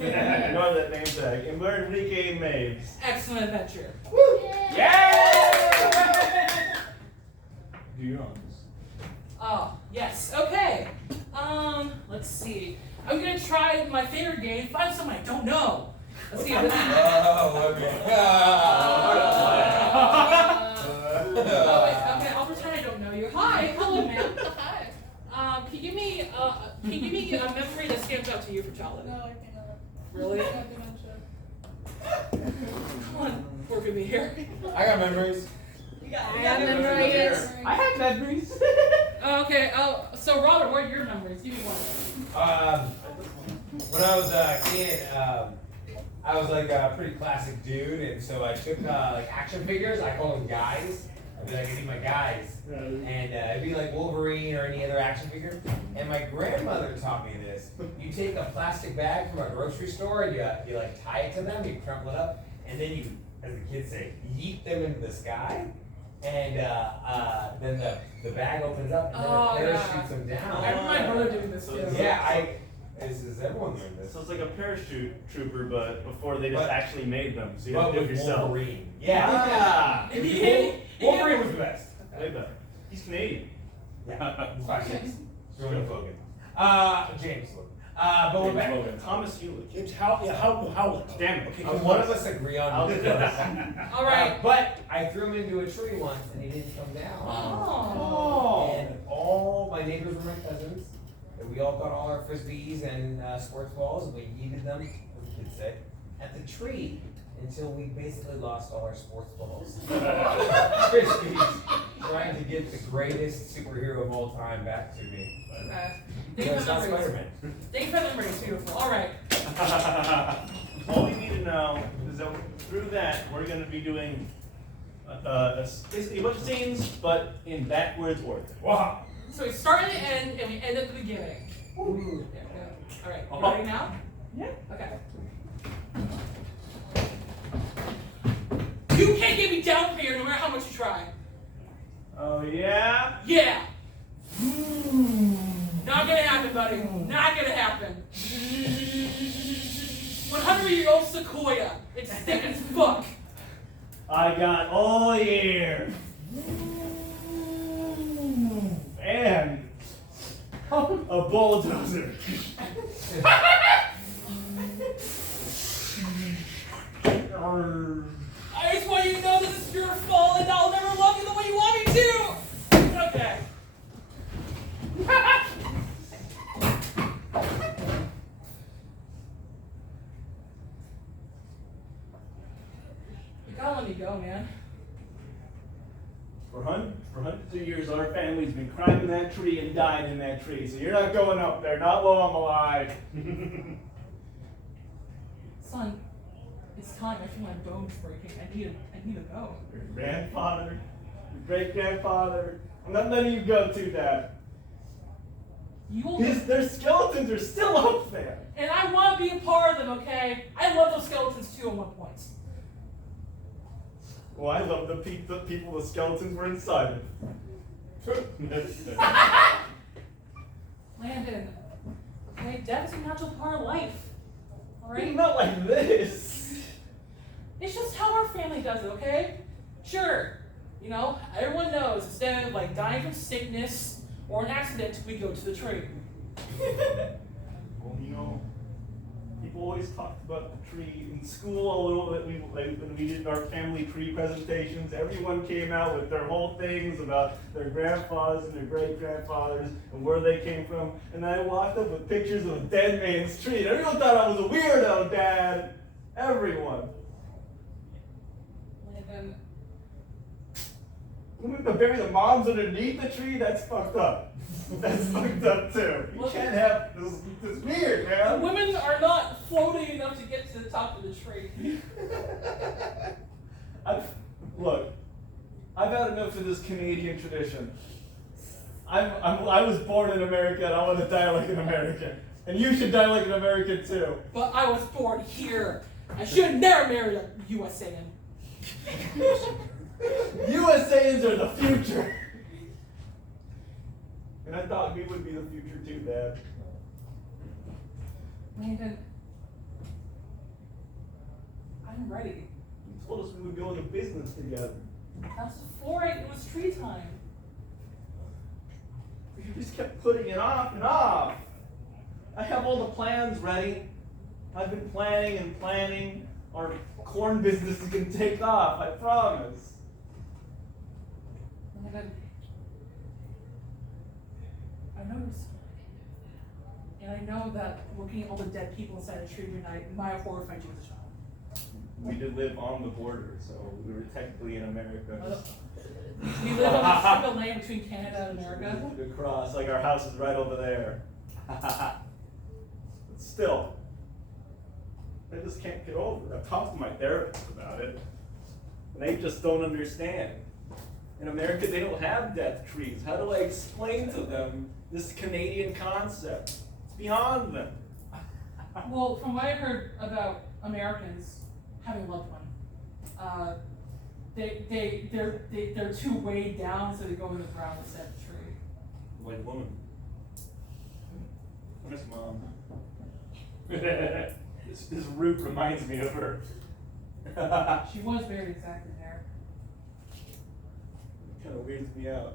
Ignore that name tag. And we're Enrique and Mave's Excellent Adventure. Woo! Yeah! Do your honors. Oh, yes. Okay. Let's see. I'm gonna try my favorite game, find someone I don't know. Let's see. This is... Okay, I'll pretend I don't know you. Hi, hello, ma'am. Hi. Can you give me a memory that stands out to you from childhood? No, I cannot. Really? I have dementia. Come on, work with me here. I got memories. I got memories. I have memories. Okay. So Robert, what are your memories? Give me one. When I was a kid, I was like a pretty classic dude, and so I took like action figures. I call them guys. I'd be like, I need my guys, and it'd be like Wolverine or any other action figure. And my grandmother taught me this. You take a plastic bag from a grocery store, and you like tie it to them, you crumple it up, and then you, as the kids say, yeet them into the sky. And then the bag opens up and then it parachutes them down. I remember my brother doing this too. Yeah, is everyone doing this? So it's like a parachute trooper, but before they just actually made them, so you have But to do it with yourself. Wolverine. Yeah. Wolverine was the best. Way better. He's Canadian. Yeah. James. Logan. James Logan. But we're back. Logan. Thomas Hewlett. James, how? Damn it. Okay, One of us agree on this. All right. But I threw him into a tree once and he didn't come down. Oh. And all my neighbors were my cousins. And we all got all our frisbees and sports balls and we yeeted them, as the kids say, at the tree until we basically lost all our sports balls. Frisbees, trying to get the greatest superhero of all time back to me. Okay. No, it's not Spider-Man. Thank you for the memories. Beautiful. All right. All we need to know is that through that, we're going to be doing basically a bunch of scenes, but in backwards order. Wow. So we start at the end and we end at the beginning. Ooh. Yeah, yeah. All right. You ready now? Yeah. Okay. You can't get me down from here no matter how much you try. Oh, yeah? Yeah. Not gonna happen, buddy. Not gonna happen. 100-year-old sequoia. It's thick as fuck. I got all year. And a bulldozer. I just want you to know this is your fault and I'll never love you the way you want me to. Okay. You gotta let me go, man. For hundreds of years, our family's been climbing that tree and died in that tree. So you're not going up there, not while I'm alive. Son, it's time. I feel my bones breaking. I need to go. Your grandfather, your great-grandfather. I'm not letting you go to that. You will. Their skeletons are still up there. And I want to be a part of them, okay? I love those skeletons too at one point. Well, I love the people the skeletons were inside of. Landon, okay, death is a natural part of life. Alright? Not like this. It's just how our family does it, okay? Sure, you know, everyone knows instead of like dying from sickness or an accident, we go to the tree. Well, you know, people always talked about the tree in school a little bit. When we did our family tree presentations, everyone came out with their whole things about their grandfathers and their great-grandfathers and where they came from. And I walked up with pictures of a dead man's tree. And everyone thought I was a weirdo, Dad. Everyone. Landon, We have to bury the moms underneath the tree? That's fucked up. That's fucked up too. You can't have this. It's weird, the man. women are not floating enough to get to the top of the tree. Look, I've had enough of this Canadian tradition. I was born in America and I want to die like an American. And you should die like an American too. But I was born here. I should have never married a USAN. USANs are the future. And I thought we would be the future too, Dad. Landon, I'm ready. You told us we would go into business together. That's before it was tree time. You just kept putting it off and off. I have all the plans ready. I've been planning and planning. Our corn business is going to take off, I promise. Landon, I know you're smart. And I know that looking at all the dead people inside the tree every night might have horrified you as a child. We did live on the border, so we were technically in America. We live on a strip of land between Canada and America. Across, like our house is right over there. But still, I just can't get over it. I've talked to my therapist about it, and they just don't understand. In America, they don't have death trees. How do I explain to them this Canadian concept? It's beyond them. Well, from what I heard about Americans having a loved one, they're too weighed down, so they go in the ground instead of the tree. White woman. I miss Mom. This root reminds me of her. She was buried exactly there. Kind of weirds me out.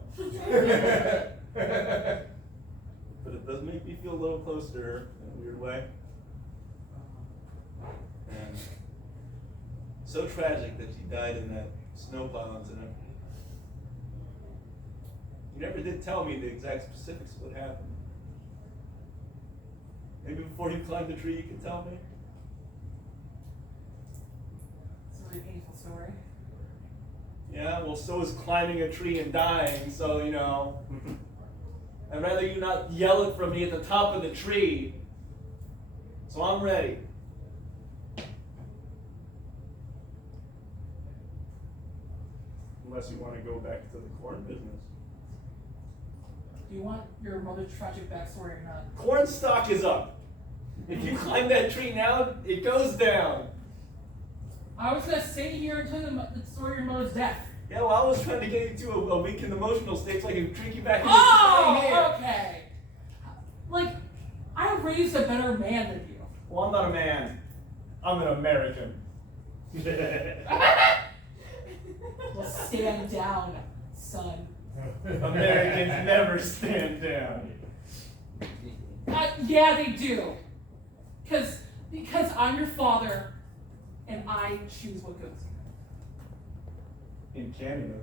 But it does make me feel a little close to her in a weird way. And so tragic that she died in that snowplow incident. You never did tell me the exact specifics of what happened. Maybe before you climbed the tree you could tell me? It's a really painful story. Yeah, well, so is climbing a tree and dying, so, you know. I'd rather you not yell it from me at the top of the tree. So I'm ready. Unless you want to go back to the corn business. Do you want your mother's tragic backstory or not? Corn stock is up. If you climb that tree now, it goes down. I was gonna stay here until the story of your mother's death. Yeah, well, I was trying to get you to a weakened emotional state so I can trick you back into staying here. Oh, okay. Like, I raised a better man than you. Well, I'm not a man. I'm an American. Well, stand down, son. Americans never stand down. Yeah, they do. Because I'm your father, and I choose what goes In Canada.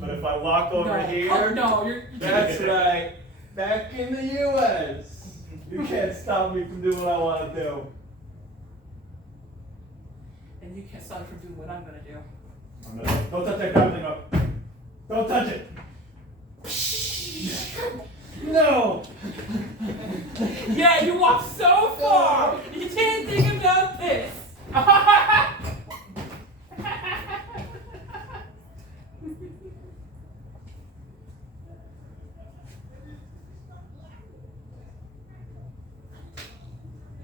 But if I walk over no. here, Oh, no, you're that's right. Back in the U.S., you can't stop me from doing what I want to do. And you can't stop me from doing what I'm gonna do. Don't touch that goddamn up. Don't touch it. No. Yeah, you walked so far. You didn't think about this.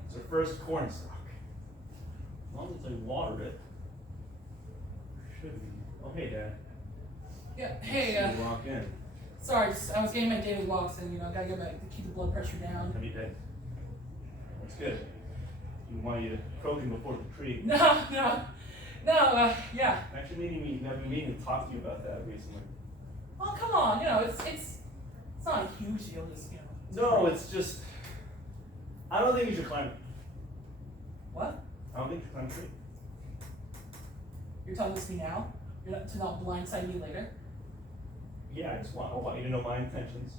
It's our first corn stalk. As long as I water it, should be. Oh, hey, Dad. Yeah. Hey. You walk in. Sorry, I was getting my daily walks, and gotta get to keep the blood pressure down. Have you dead? That's good. You want you to croaking before the tree. No. Yeah. Actually, I've been meaning to talk to you about that recently. Oh, come on. It's not a huge deal. Just No, it's just. I don't think you should climb it. What? I don't think you should climb a tree. You're telling this to me now? You're not to not blindside me later? Yeah, I want you to know my intentions.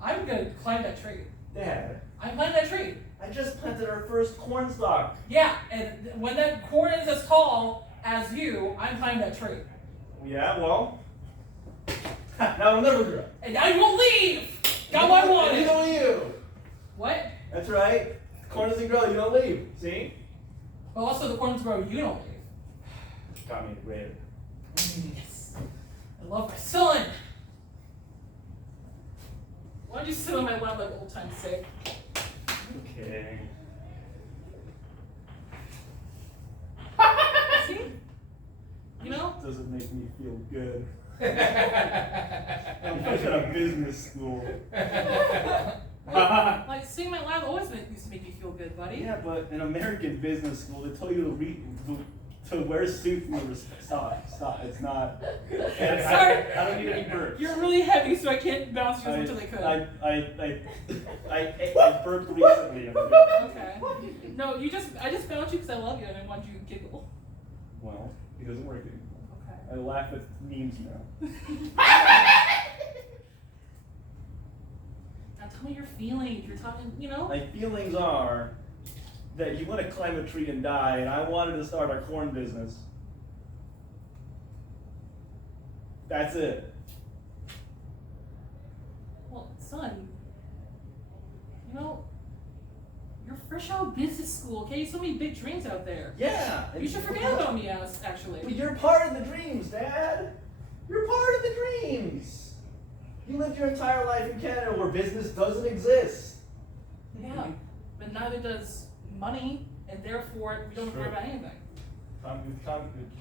I'm gonna climb that tree. Dad, I'm climbing that tree. I just planted our first corn stalk. Yeah, and when that corn is as tall as you, I'm climbing that tree. Yeah, well. Now it'll never grow. And I won't leave! Got what I wanted! Neither will you. What? That's right. The corn doesn't grow, you don't leave. See? But also the corn's grow, you don't leave. Got me red. Yes. I love my son. Why don't you sit on my lap like old times say? Okay. See? You know? Doesn't make me feel good. I'm just at a business school. Like sitting in my lap always used to make me feel good, buddy. Yeah, but in American business school, they tell you to wear suits and stop. It's not. And Sorry. I don't need any burps. You're really heavy, so I can't bounce you as much as I could. I burped recently. Okay. No, I just bounced you because I love you and I want you to giggle. Well, it doesn't work anymore. Okay. I laugh at memes now. Now tell me your feelings. You're talking, you know? My feelings are that you want to climb a tree and die, and I wanted to start a corn business. That's it. Well, son, you know, you're fresh out of business school, okay? So many big dreams out there. Yeah. You should forget about me, actually. But you're part of the dreams, Dad. You're part of the dreams. You lived your entire life in Canada where business doesn't exist. Yeah, but neither does money, and therefore we don't Sure. care about anything.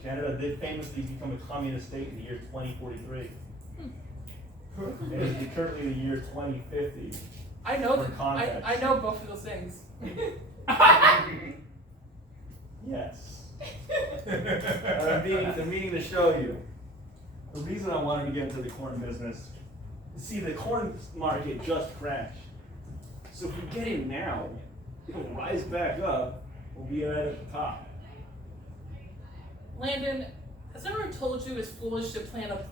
Canada did famously become a communist state in the year 2043. And it's currently the year 2050. I know For that. context. I know both of those things. Yes. I'm meaning to show you. The reason I wanted to get into the corn business, see, the corn market just crashed. So if we get in now, it'll rise back up, we'll be right at the top. Landon, has anyone told you it's foolish to plant a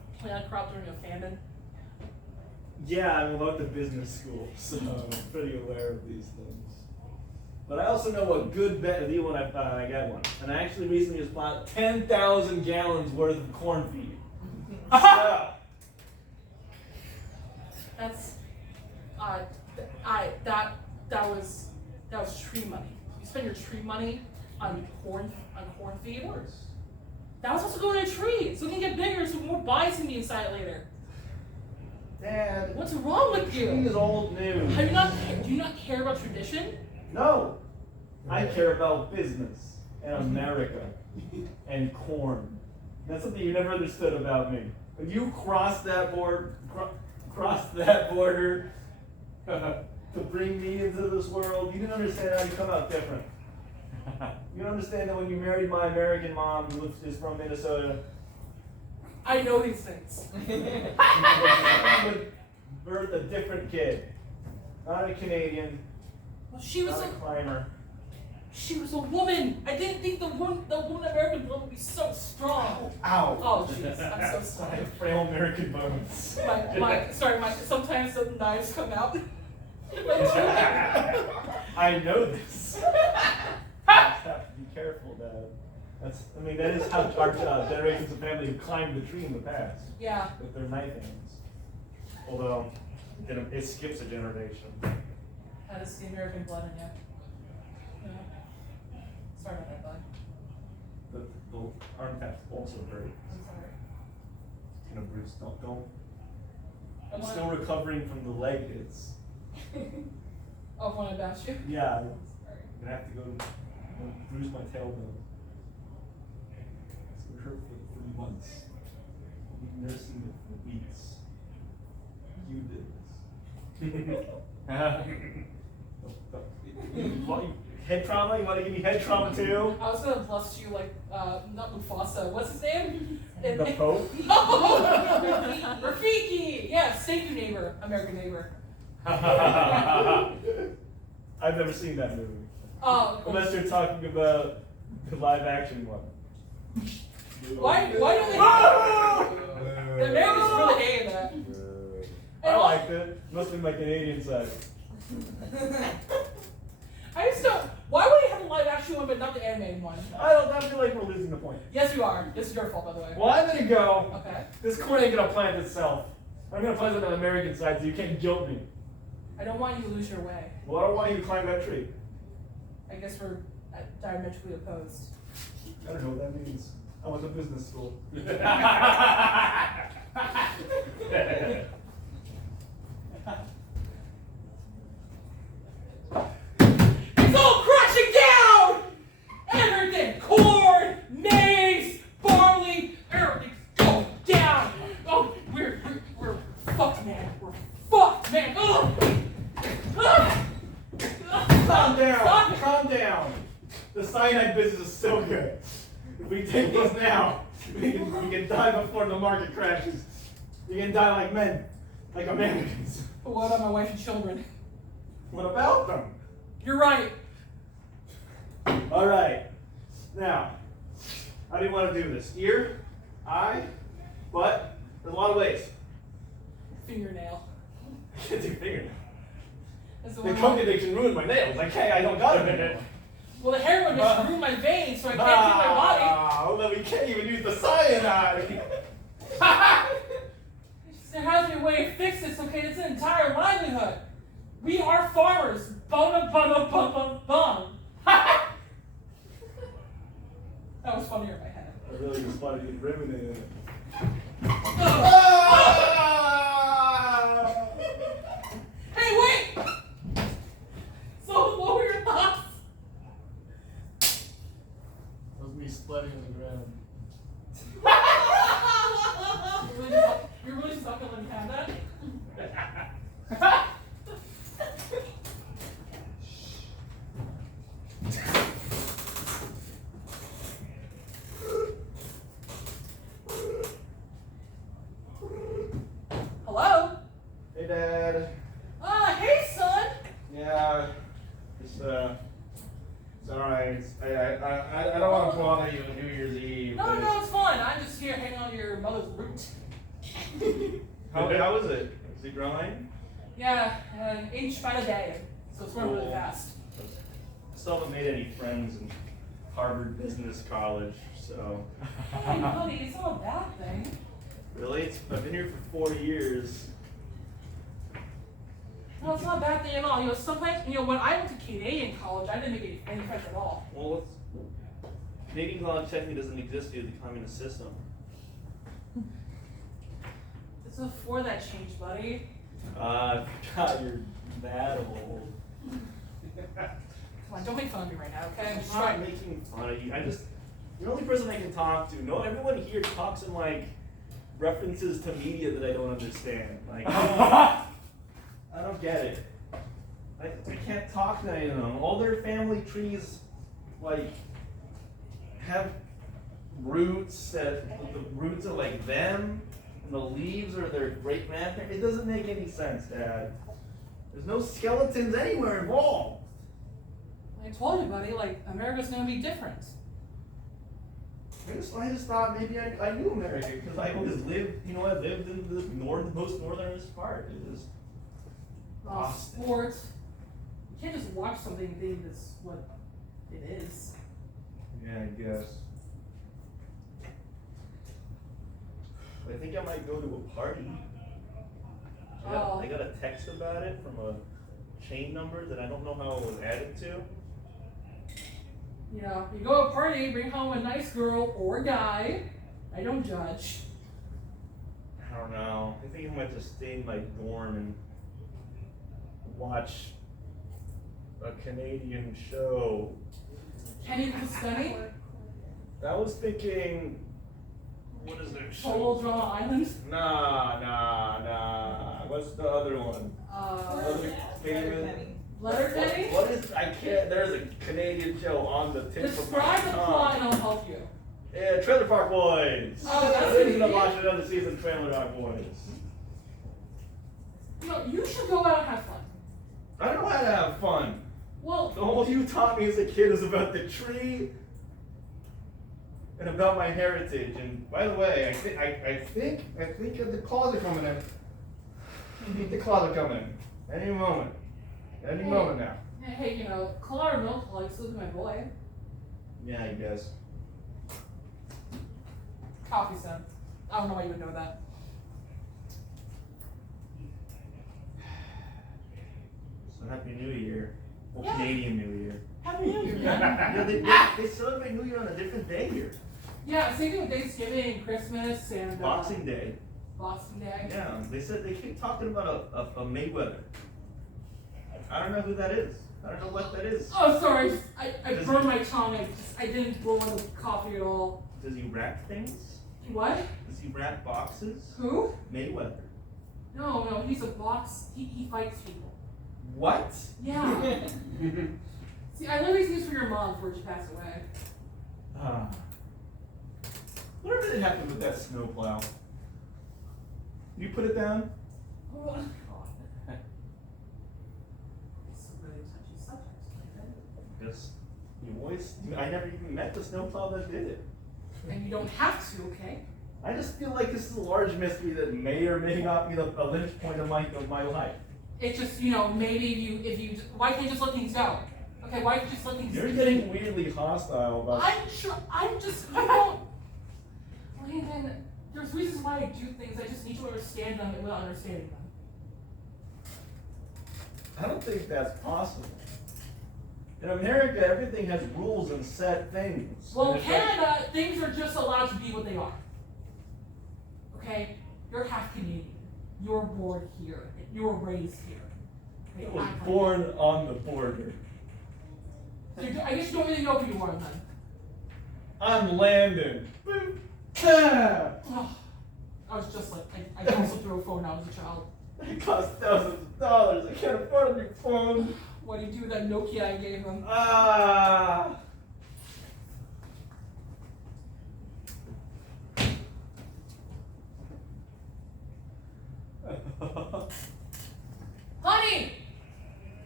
crop during a famine? Yeah, I'm about the business school, so I'm pretty aware of these things. But I also know a good deal when I get one. And I actually recently just bought 10,000 gallons worth of corn feed. So, That's, that was tree money. You spend your tree money on corn feed. of course. That was supposed to go in a tree, so it can get bigger, so more buys can be inside later. Dad, What's wrong with tree you? is old news. Do you not care about tradition? No, I care about business and America and corn. That's something you never understood about me. When you crossed that border to bring me into this world, you didn't understand how you come out different. You don't understand that when you married my American mom, who is from Minnesota, I know these things. you would birth a different kid, not a Canadian, Well, she was not a climber. a woman. I didn't think the woman American blood would be so strong. Ow! Oh jeez, I'm so I sorry. have frail American bones. Sometimes the knives come out. I know this. You just have to be careful, Dad. That is how our generations of family have climbed the tree in the past Yeah. with their knife hands. Although it skips a generation. That is the American blood in you. Yeah. Sorry about that, bud. The arm tap's also hurt. I'm sorry. Kind of bruised. Don't. I I'm wanna- still recovering from the leg hits. Oh, when I bashed you? Yeah, I'm Sorry. gonna have to go bruise my tailbone. It's gonna hurt for 3 months. I'll be nursing it for weeks. You did this. Head trauma? You want to give me head trauma too? I was gonna bless you like, not Mufasa. What's his name? The Pope? No! Rafiki! Yes, thank you, neighbor. American neighbor. I've never seen that movie. Oh. Unless you're talking about the live action one. Why do they? The Americans really hated that. I liked it. Must have been my Canadian side. I just don't. Why would they have a live action one but not the animated one? I feel like we're losing the point. Yes, you are. This is your fault, by the way. Well, I'm gonna go. Okay. This corn ain't gonna plant itself. I'm gonna plant it on the American side so you can't guilt me. I don't want you to lose your way. Well, I don't want you to climb that tree. I guess we're diametrically opposed. I don't know what that means. I went to business school. cyanide business is so good. If we take those now, we can die before the market crashes. You can die like men, like Americans. But what about my wife and children? What about them? You're right. All right. Now, how do you want to do this? Ear, eye, butt. There's a lot of ways. Fingernail. I can't do fingernail. That's the The one. coke addiction ruined my nails. I don't got it anymore. Well, the heroin just ruined my veins, so I can't keep my body. Well, then we can't even use the cyanide. There has to be a way to fix this, okay? It's an entire livelihood. We are farmers. Bum, bum, bum, bum, bum. That was funnier in my head. I really was funny to ruin it. Hey, wait! So, what were your thoughts? That was me splitting on the ground. You're really stuck on letting me have that? Hello? Hey, Dad. Hey, son. Yeah, it's alright. I don't want to bother you on New Year's Eve. No, no, it's fine. I'm just here hanging on your mother's root. How is it? Is it growing? Yeah, an inch by the day. So it's growing really Cool. fast. Still haven't made any friends in Harvard Business College, so. Hey, buddy, it's not a bad thing. Really? I've been here for 40 years. No, it's not a bad thing at all. You know, sometimes, when I went to Canadian college, I didn't make any friends at all. Well, Canadian college technically doesn't exist due to the communist system. It's before that change, buddy. I forgot you're that old. Come on, don't make fun of me right now, okay? I'm I'm just not trying. making fun of you. You're the only person I can talk to. No, everyone here talks in like references to media that I don't understand. Like, I don't get it. I can't talk to any of them. All their family trees, like, have roots that the roots are like them, and the leaves are their great grandparents. It doesn't make any sense, Dad. There's no skeletons anywhere involved. I told you, buddy, like, America's gonna be different. I just thought maybe I knew America because I always lived, I lived in the most northernest part. It was Boston. Sports. You can't just watch something and think that's what it is. Yeah, I guess. I think I might go to a party. I got a text about it from a chain number that I don't know how it was added to. You go to a party, bring home a nice girl or guy. I don't judge. I don't know. I think I might just stay in my dorm and watch a Canadian show. Kenny the Stunny? I was thinking, what is their show? Solo Drama Island? Nah. What's the other one? Other Canadian? Letterkenny? What is? I can't. There's a Canadian show on the tip of my Describe the tongue. plot and I'll help you. Yeah, Trailer Park Boys. Oh, that's I'm thinking of it. watching another season of Trailer Park Boys. You should go out and have fun. I don't know how to have fun. Well, All you taught me as a kid is about the tree and about my heritage. And by the way, I think the claws are coming in. I think the claws are coming in. Any moment. Any moment now. hey, Colorado Milk Claw, you still be my boy. Yeah, I guess. Coffee scent. I don't know why you would know that. So Happy New Year. Well, Yeah. Canadian New Year. Happy New Year, man. Yeah, they celebrate New Year on a different day here. Yeah, same thing with Thanksgiving and Christmas and Boxing Day. Boxing Day. Yeah, they keep talking about a Mayweather. I don't know who that is. I don't know what that is. Oh, sorry. I Does burned he- my tongue. I didn't blow on the coffee at all. Does he wrap things? What? Does he wrap boxes? Who? Mayweather. No, he's a box. He fights people. What? Yeah. See, I literally used these for your mom before she passed away. Whatever did happen with that snowplow? You put it down? Oh, God. It's a really touchy subject, like that. Yes. I never even met the snowplow that did it. And you don't have to, okay? I just feel like this is a large mystery that may or may not be a lynch point of my life. It's just, maybe if you, why can't you just let things go? Okay, why can't you just let things go? You're getting weirdly hostile about. I don't. Landon, there's reasons why I do things. I just need to understand them without understanding them. I don't think that's possible. In America, everything has rules and set things. Well, And in it's like- Canada, things are just allowed to be what they are. Okay? You're half Canadian. You were born here. You were raised here. Okay, I was act like born on the border. it. So I guess you don't really know who you are then. I'm Landon. Ah! Oh, I was just like, I also threw a phone out as a child. It costs thousands of dollars. I can't afford a new phone. What do you do with that Nokia I gave him? Ah. Honey!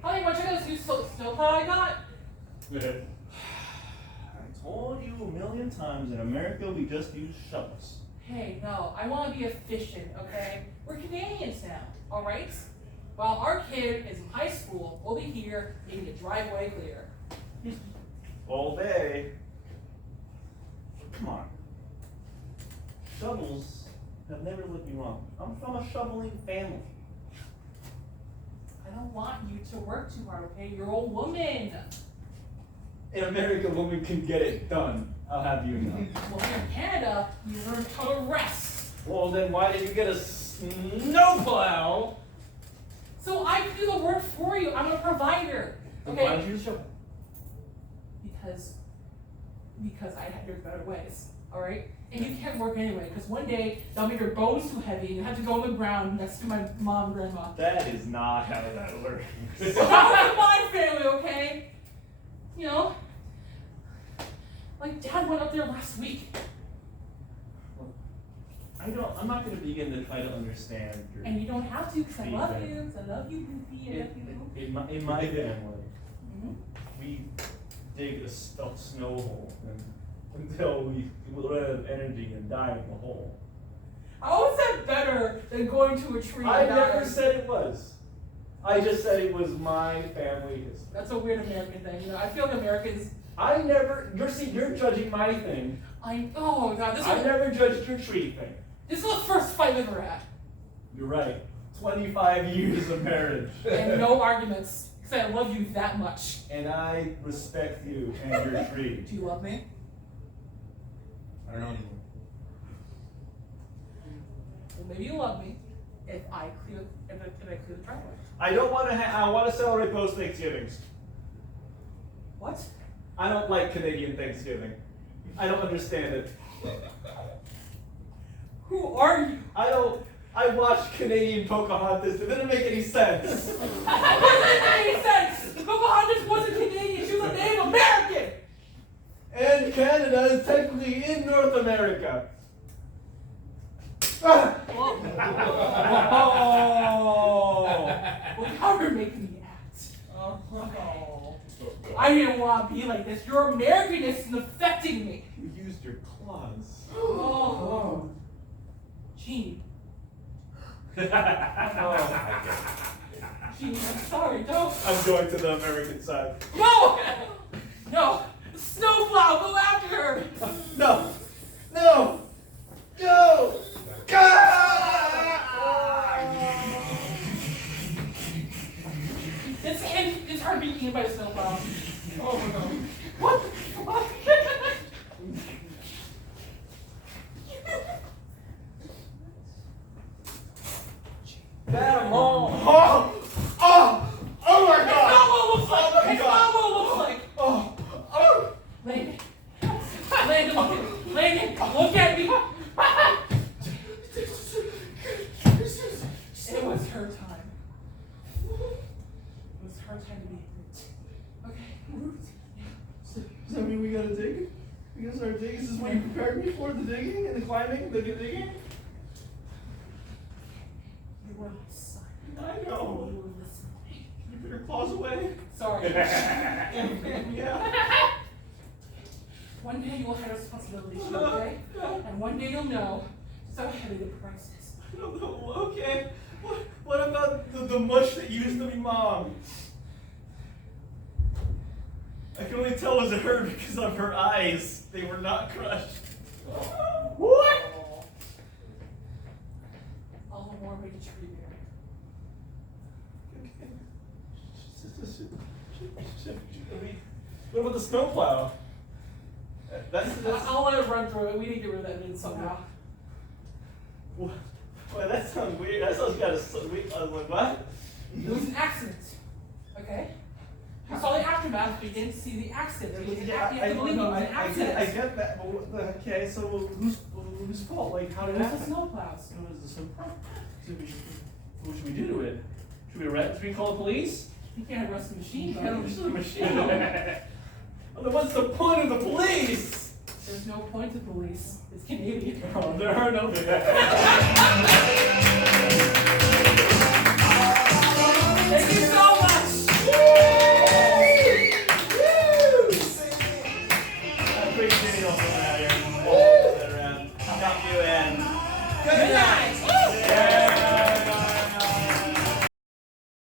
Honey, want to check out this new snowplow I got? I told you a million times, in America we just use shovels. Hey, no, I want to be efficient, okay? We're Canadians now, alright? While our kid is in high school, we'll be here making a driveway clear. All day. Come on. Shovels have never lived me wrong. I'm from a shoveling family. I don't want you to work too hard, okay? You're a woman. In America, women can get it done. I'll have you know. Well, here in Canada, you learn how to rest. Well, then why did you get a snowplow? So I can do the work for you. I'm a provider. Then why Okay? don't you use a shovel? Because I have your better ways, alright? And you can't work anyway, because one day they'll make your bones too heavy and you have to go on the ground next to my mom and grandma. That is not how that works. That was my family, okay? You know? Like Dad went up there last week. I'm not going to begin to try to understand your. And you don't have to, because I love you. 'Cause I love you, Goofy. I love you. In my family, Mhm. we dig a snow hole until we run out of energy and die in the hole. How is that better than going to a tree I and never dying? said it was. I just said it was my family history. That's a weird American thing. You know, I feel like Americans. I never. You're judging my thing. Oh God, I never judged your tree thing. this is the first fight we've ever had, You're right. 25 years of marriage. and no arguments, because I love you that much. And I respect you and your tree. Do you love me? I don't know anymore. Well, maybe you love me if I clear the driveway. I don't want to. I want to celebrate post Thanksgivings. What? I don't like Canadian Thanksgiving. I don't understand it. Who are you? I watched Canadian Pocahontas. It didn't make any sense. That doesn't make any sense. Pocahontas wasn't Canadian. She was a Native American. And Canada is technically in North America. Ah! Oh. Look how you're making me act. Oh. I didn't want to be like this. Your Americanness is affecting me. You used your claws. Oh. Gene. Gene, I'm sorry. Don't. I'm going to the American side. No! No! Snowplow, go after her! No! No! No! It's her being eaten by the snowplow. Oh no. What the fuck? That oh! Oh! Oh my That's God! not what it looks like! Oh my It's God! not what it looks like! Oh! Oh! Landon. Landon, look at me. Landon, look at me. It was her time. It was her time to be great. timing, the game. You were my son. I know. You were listening. You put your claws away. Sorry. Yeah. One day you will have responsibilities, okay? And one day you'll know just how heavy the price is. I don't know. Okay. What about the mush that used to be mom? I can only tell it was her because of her eyes. They were not crushed. What? All the more make a tree bear. What about the snowplow? That's I'll let it run through it. We need to get rid of that dude somehow. Well, that sounds weird. That sounds kind of weird. I was like, what? It was an accident. Okay? You saw the aftermath, but you didn't see the accident. You have to believe it was an accident. I get that, but okay, so whose fault? Like, how It did it was the happen? snowplows. It was the snowplow. What should we do to it? Should we arrest? Should we call the police? You can't arrest the machine, You but can't arrest the machine. Well, then what's the point of the police? there's no point to police. It's Canadian. Oh, there are no. Thank you so much! I appreciate you all coming out here. Sit around. Talk you in. Good night!